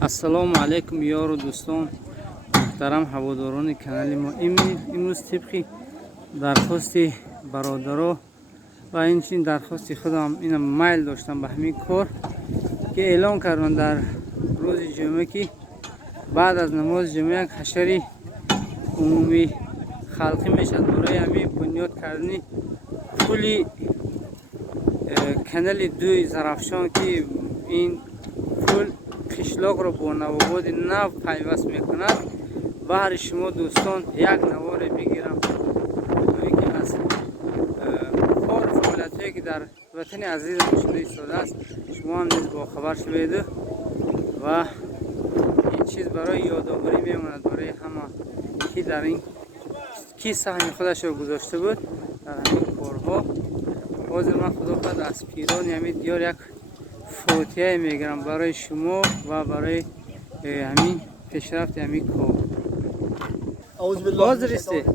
ассалому алайкум ёру дӯстон, муҳтарам ҳаводорони канали мо. Имрӯз тибқи дархости бародаро ва инчунин дархости худам ина майл доштам ба ҳамин кор ки эълон кардам дар рӯзи ҷумъа ки баъд аз намози ҷумъа як ҳашари умумӣ халқӣ мешавад барои ҳамин бунёд кардани пули канали Дуи Зарафшон ки ин пул қишлоқро бо навободи нав пайваст мекунад. баҳри шумо дӯстон як наворе бигирам ки аз кор фаъолиятҳое ки дар ватани азизам шуда истодааст шумо ҳам низ бохабар шаведу ва ин чиз барои ёдоварӣ мемонад барои ҳама ки дар ин ки саҳми худашро гузошта буд дар ҳамин корҳо. ҳозир ман худохоҳад аз пирони ҳамин диёр як фотиҳае мегирам барои шумо ва барои ҳамин пешрафти ҳамин кор. ҳозир истед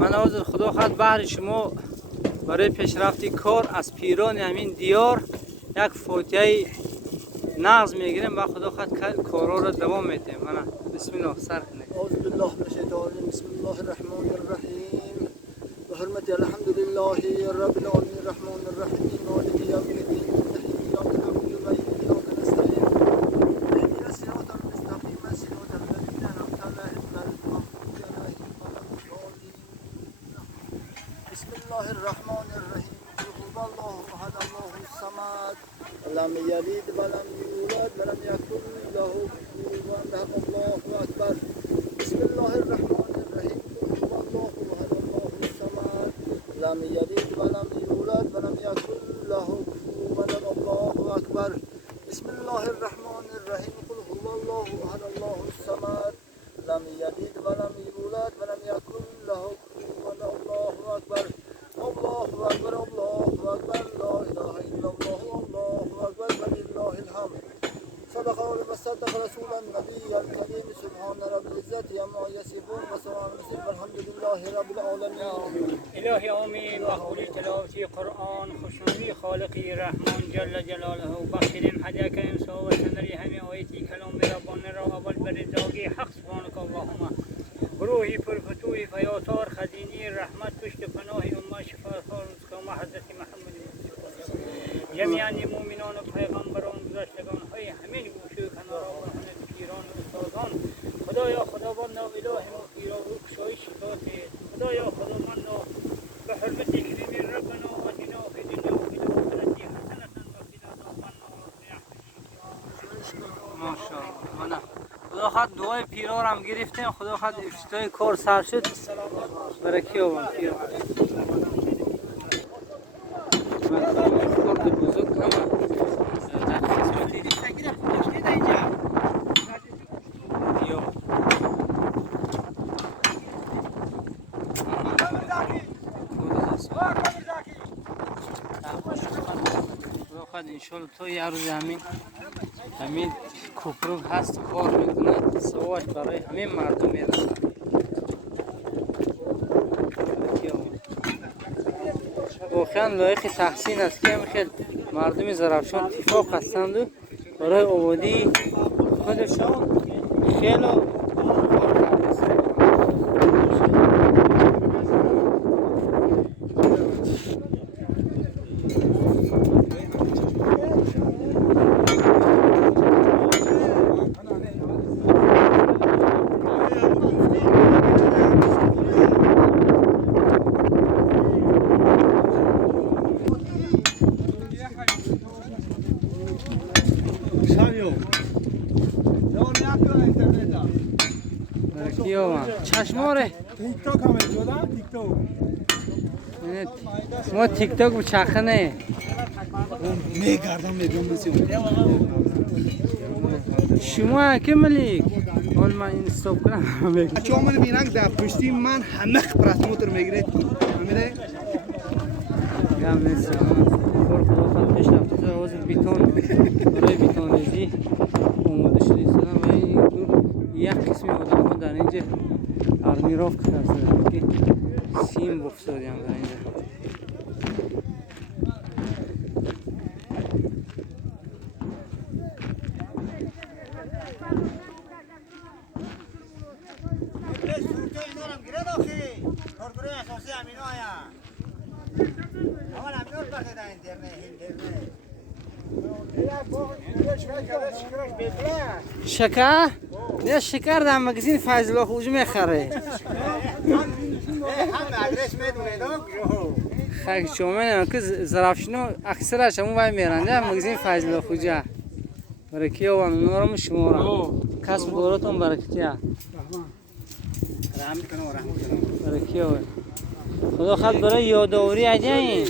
ман ҳозир худохоҳад баҳри шумо барои пешрафти кор аз пирони ҳамин диёр як фотиҳаи нағз мегирем ва худохоҳад корҳоро давом метем. мана бисмиллоҳ сар кунед. Bismillahirrahmanirrahim. بحرمة الحمد لله رب العالمين الرحمن الرحيم مالك يوم الدين إياك نعبد وإياك نستعين اهدنا الصراط المستقيم صراط الذين أنعمت عليهم غير المغضوب عليهم ولا الضالين. بسم الله الرحمن الرحيم. قل هو الله أحد الله الصمد لم يلد ولم يولد ولم يكن له كفوا أحد. الله أكبر. بسم الله الرحمن الرحيم. قل هو الله أحد الله الصمد لم يلد ولم يولد ولم يكن له كفوا أحد. الله أكبر. بسم الله الرحمن الرحيم. قل هو الله أحد الله الصمد لم يلد ولم يولد ولم يكن له كفوا أحد. الله أكبر. الله أكبر. الله أكبر. لا إله إلا الله. الله أكبر ولله الحمد. صدق الله وصدق رسول النبي الكريم. سبحان رب العزة عما يصفون وسلام والحمد لله رب العالمين. الهی آمین. مقبولی تلاوتی قرآن، خوشنودی خالقی رحمان جل جلاله. بخشیدیم هدیه امسا و سنری همه آیتی کلام ربانه را اول بر رضاگی حق سبحانک اللهم. روحی پرفتوی فیاطار خزینی رحمت پشت پناه امه شفاخار مستقام حضرت محمد جمیعا مومنان و پیغمبران گذشتگان های همین گوشه و کنارا و همه پیران و استادان. خدایا خداوند و اله مغفرا و کشای شفاعت. خدایا خداوند به حرمت کریم ربنا آتنا فی الدنیا و فی الآخرة حسنة و قنا عذاب النار. ماشاءالله. منا خداخواد دعای پیرا رو هم گرفتیم. خداخواد افتتاح کار سر شد. برای کی آورد پیرا؟ خورد بزرگ هم در خدمتی یا خداخواد انشالله تا یه روز همین کوپرو هست کار میکنه سواش برای همین مردم میرسه. واقعا لایق تحسین است که خیلی مردم زرافشان اتفاق هستند و برای آبادی خودشان خیلی کار کرده است. چشماره تیک تاک هم می‌ذارم تیک تاک ما تیک تاک بچخه نه می‌گردم می‌دونم شما که ملیک حال من این استاپ کنم بچه‌ها من میرن در پشتی من همه خبرت موتور میگیره میره گم نیست خور خدا خود پیشرفته حاضر بیتون برای بیتونیزی اومده شدی سلام و این گروه یک قسمی آدم ها در اینجا ارمیراف کرده که سیم بفسادیم در اینجا. شکر؟ نه شکر در مگزین فیض الله خوجی میخره خیلی شما که ظرفشنو اکثرش همون باید میرن در مگزین فیض الله خوجی برای و نورم شما را کسب دورتون برکتی برای خدا خد برای یادآوری عجین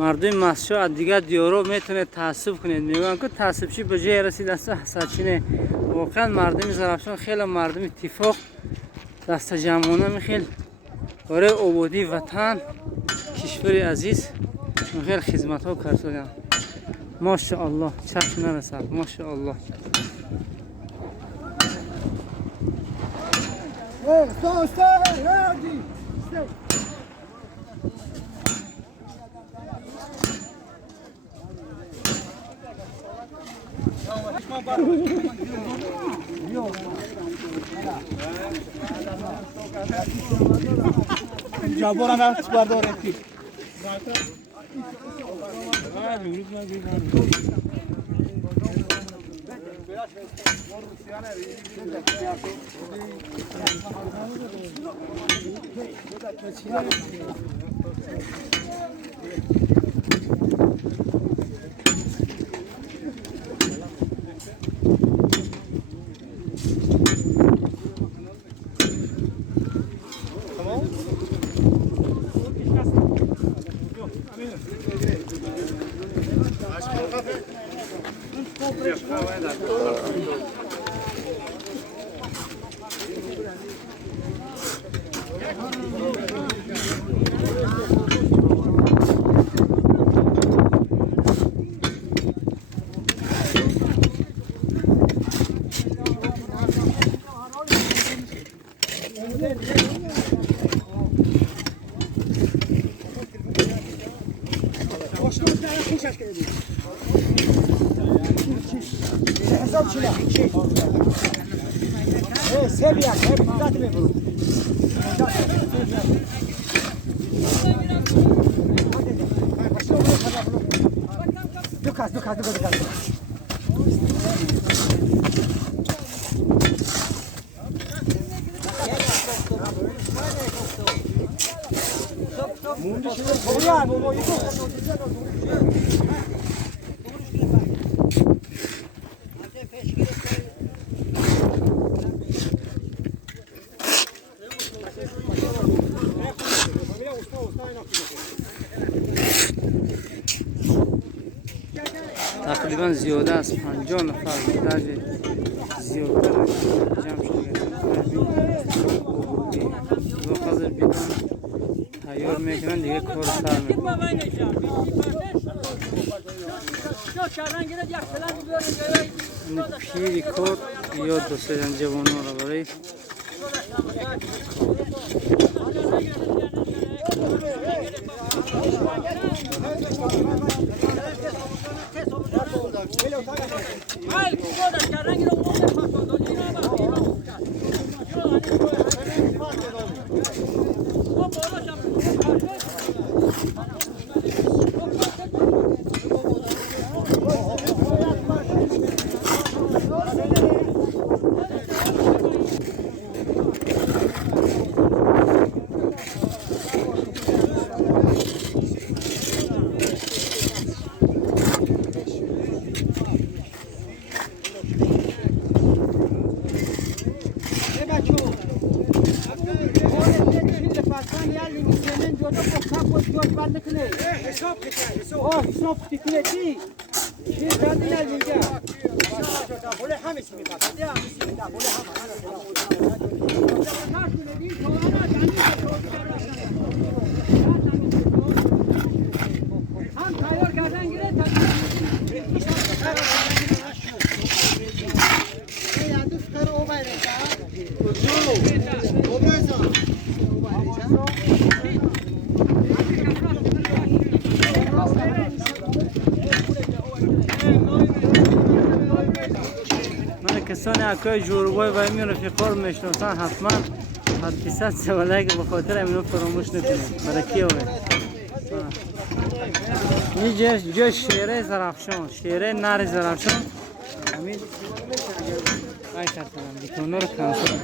مردم مسجد از دیگر دیارو میتونه تعصب کنید میگن که تعصبچی به جای رسید است حسدچینه واقعا مردم زرافشان خیلی مردم اتفاق دست جمعانه میخیل برای آبادی وطن کشور عزیز خیلی خدمت ها کرده ماشاءالله چشم نرسد ماشاءالله جابورا نه برداره کی تقریبا زیاده است 50 نفر درجه زیاده جمع شده دو خاطر بیدن تیار میکنن دیگه کار سر میکنن این پیری کار یا دوستان جوانان را برای بند کنه حساب کنه چی؟ چی جلدی نزدیکه بوله همه چی میکنه هم تیار کردن گیره من کسانی اکای جوروبای و این رفیقا رو میشناسن حتما 700 سواله که به خاطر اینو فراموش نکنید. برای کی اوه؟ این جا شیره زرافشان، شیره نر زرافشان. همین ای کردم بیتونو رو کنسل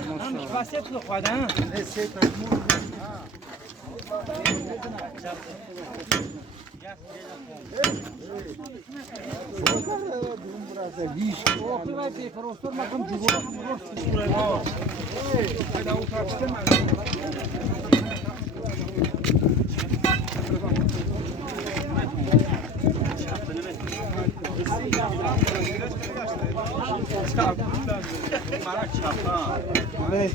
ماشاءالله.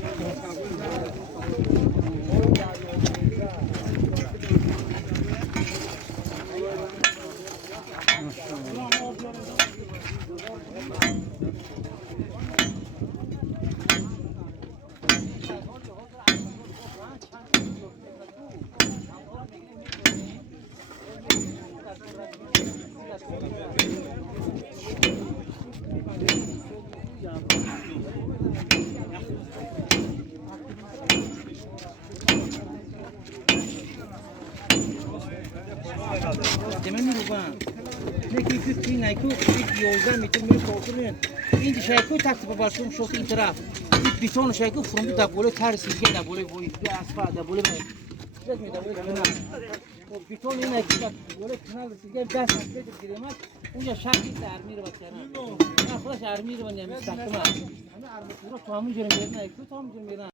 این شایکو تاکسی به باشم شوخی این طرف این بیتون شایکو فرمی دبوله ترسی که دبوله وای اسفا دبوله جد می دبوله کنار بیتون این اکی دبوله کنار رسیده دست از بده گیرمت اونجا شکی درمی رو بچرن نه خودش ارمی رو بنیم مستقیم همه ارمی رو تو همون جرم میرن تو همون جرم میرن